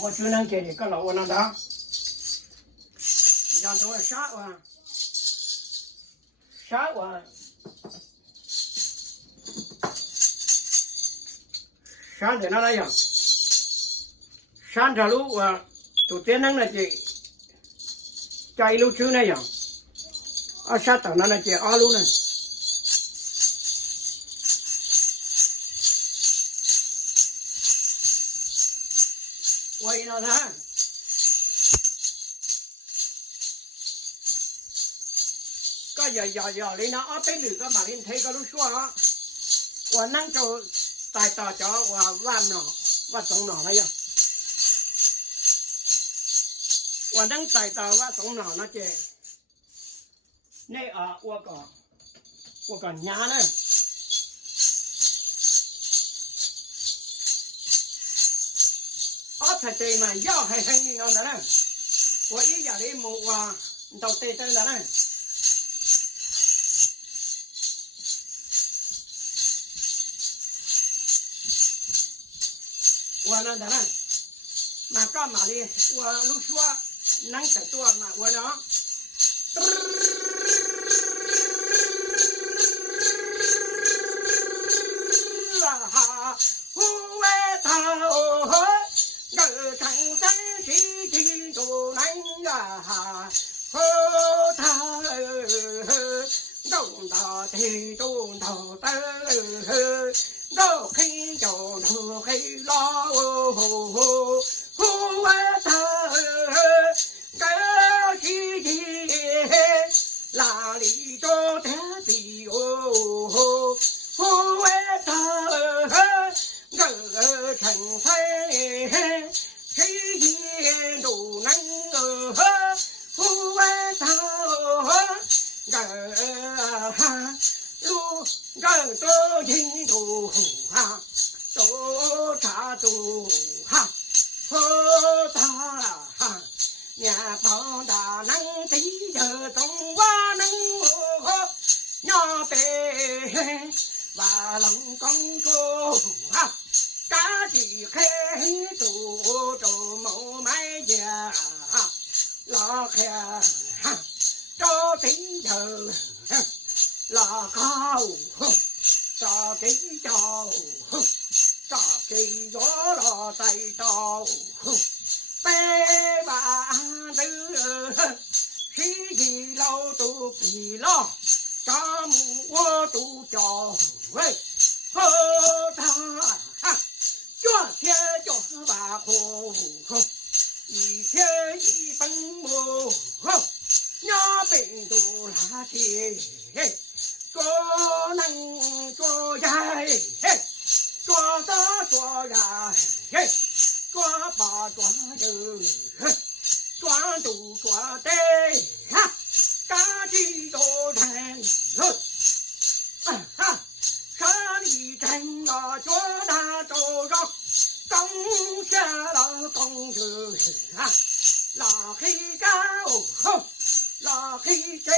我只能给你个老窝囊当，让我杀完，杀完，山在那样，山这路我都在那些，在一路去那样，啊山到那些二路呢。我一老三，个要你那阿贝六个马林推个路说啊，我能就带大家我玩了，我中了了呀，我能带到我中了那些，那啊我个娘呢？他这嘛要还很厉害的呢，我一家里木啊，到对等的呢。我那的呢，嘛干嘛的？我路说能得多嘛，我呢。哈，户外头。我长山西进都南啊，后头东到地东到东，我看着路黑老，户外头个西进哪里做的比哦，户外头。我成山谁也都能不外头路都进都都查都大面包大能地着中华能要被瓦龙公主家具开都周某买家老汉找对头老高找对头找给我老带到百万的谁的老都比老家母我都叫喂好大这天就把火一天一本木那边都拉起做能做呀做大做呀做把做有做都做的家己都人山里真啊做大都让攻下了公主拉黑高拉黑谁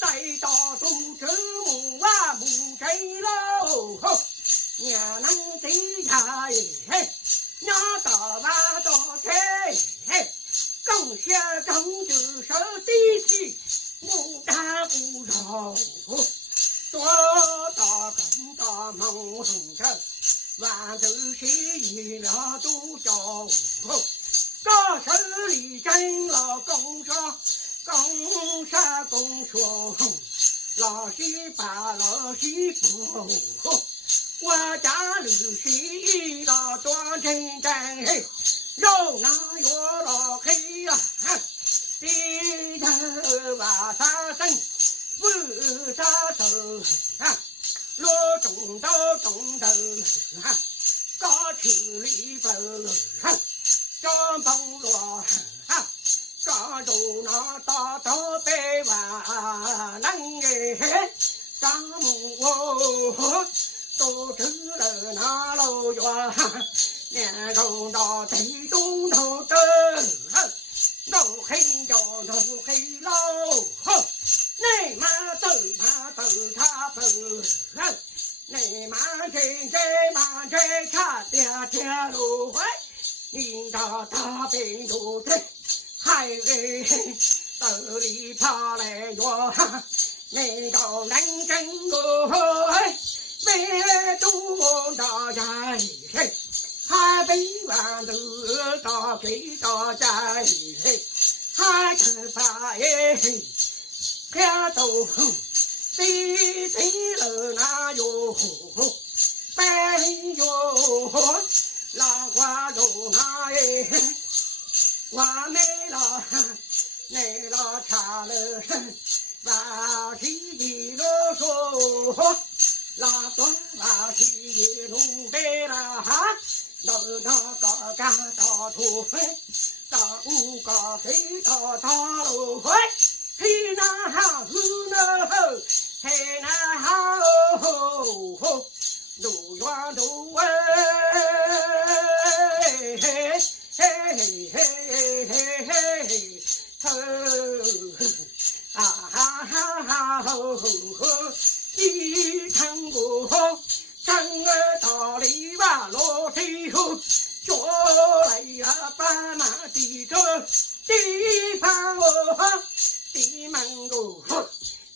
再到都这母啊母贼喽娘能贼呀娘到娃到谁攻下公主手地气不打不饶多大更大梦着万都是一了都叫这手里真了公说公杀公说老西把老西不我家里是一老装真真肉拿有老黑呀地头瓦沙生不杀手罗中刀中头高处里头张帮罗高中那大刀背瓦能哎张我都吃了那老药面中到地中头的老黑叫老黑老你妈走他走你妈这马这差点路回听到大病如灾，海斗里跑来哟，没到南京我为多大家海北湾头到给到家海头把看到地地了那哟白哟拉花肉那我没了没了茶了瓦西罗嗦拉多瓦西弄白了哈到那个干到土到五个飞到大路会嘿那哈呼那吼嘿那哈吼吼路远路喂嘿嘿嘿嘿嘿嘿吼啊哈哈哈吼吼一场过生儿到里哇罗西后说来呀把马地着地方我地门路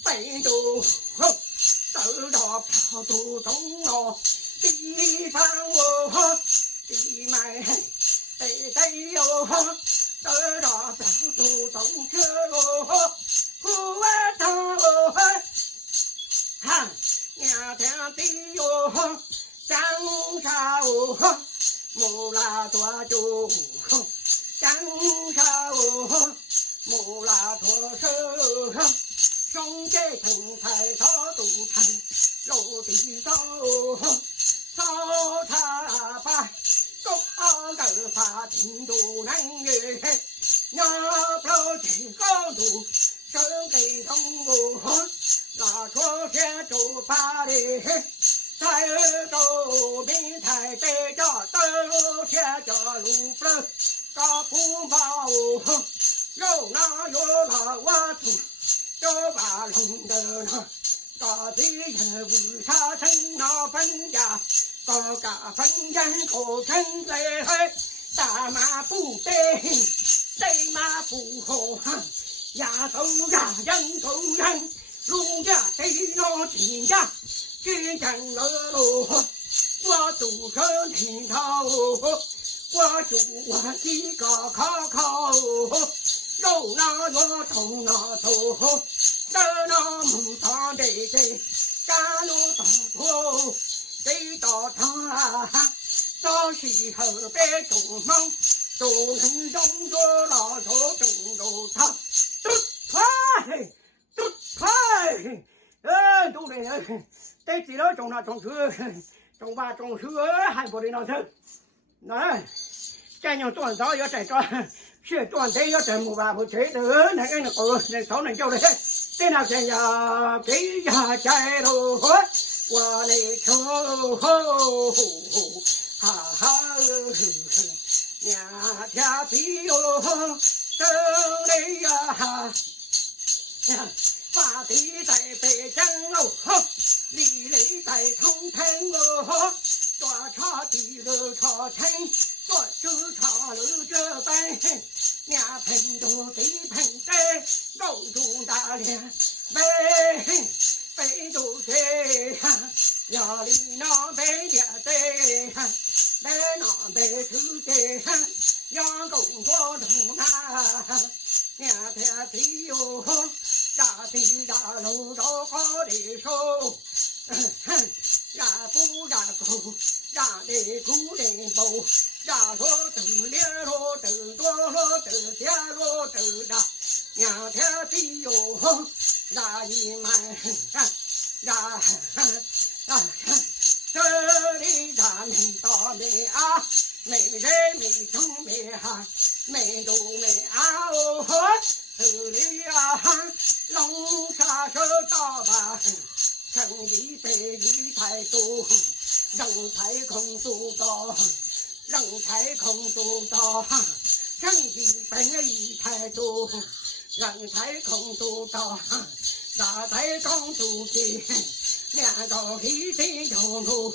北路走到跑途中了地方我地门得哟走到跑途中去哦户外头哈两天的哟张沙哦木拉多就张沙哦木拉多手兄弟成才烧都成肉地烧烧茶吧高个法庭都能约那不起高度生给中国那说些就把的在周边台北家都些家路不高不毛有那有那我土就把龙的那高地也无啥成那分家高嘎分人口成在大马不背谁马不好呀头呀人头人路家对那天家只讲了路我赌上天朝我赌我几个考考有那我头那头这那木当的这干路大头这到他到时候别做梦都能中着老头中着他都快都快都得得几了中那中车中吧中车还不得那车那这样断早要再转是断这要再木吧不这的那个那少能叫的在那边呀给呀在路我的手哈哈呀天皮哟手里呀法地在北京哦里里在通城哦多差地路差城多就差路这般俩盆多地盆在肉中大脸北都这呀里那北的这北那北出这呀工作中啊两天地哟呀地呀路着高的手呀不呀狗呀的土的包呀罗得了罗得多罗得下罗得大两天地哟呀一满呀这里咱们到没啊没人没中没哈没都没啊哦这里啊龙沙手大吧城里北里太多人才空多多人才空多多城里北里太多人才空多多大才空多的两个一心有路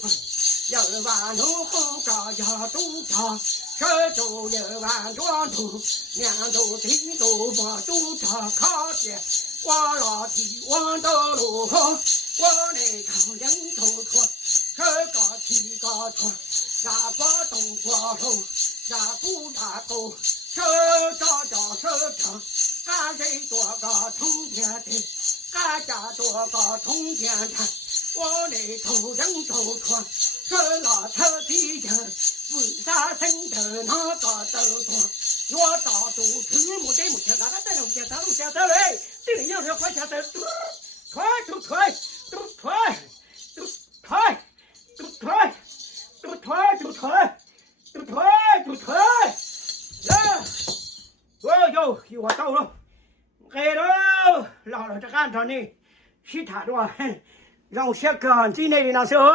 有万奴不高家都长，手中有万庄头，两头听都把都长靠着，我老弟往道路后，我来靠人头拖，手高提高拖，牙瓜东瓜头，牙鼓牙鼓，手找，干谁多个通天的，干家多个通天台。我来头人头穿，这老头的人为啥身头那个都多？我到处去木的木前，那在路下路下走嘞，这里有人快下走，快都快，呀！哟，我到了，哎喽，老了这干啥呢？其他的话，让我先干进来的那时候。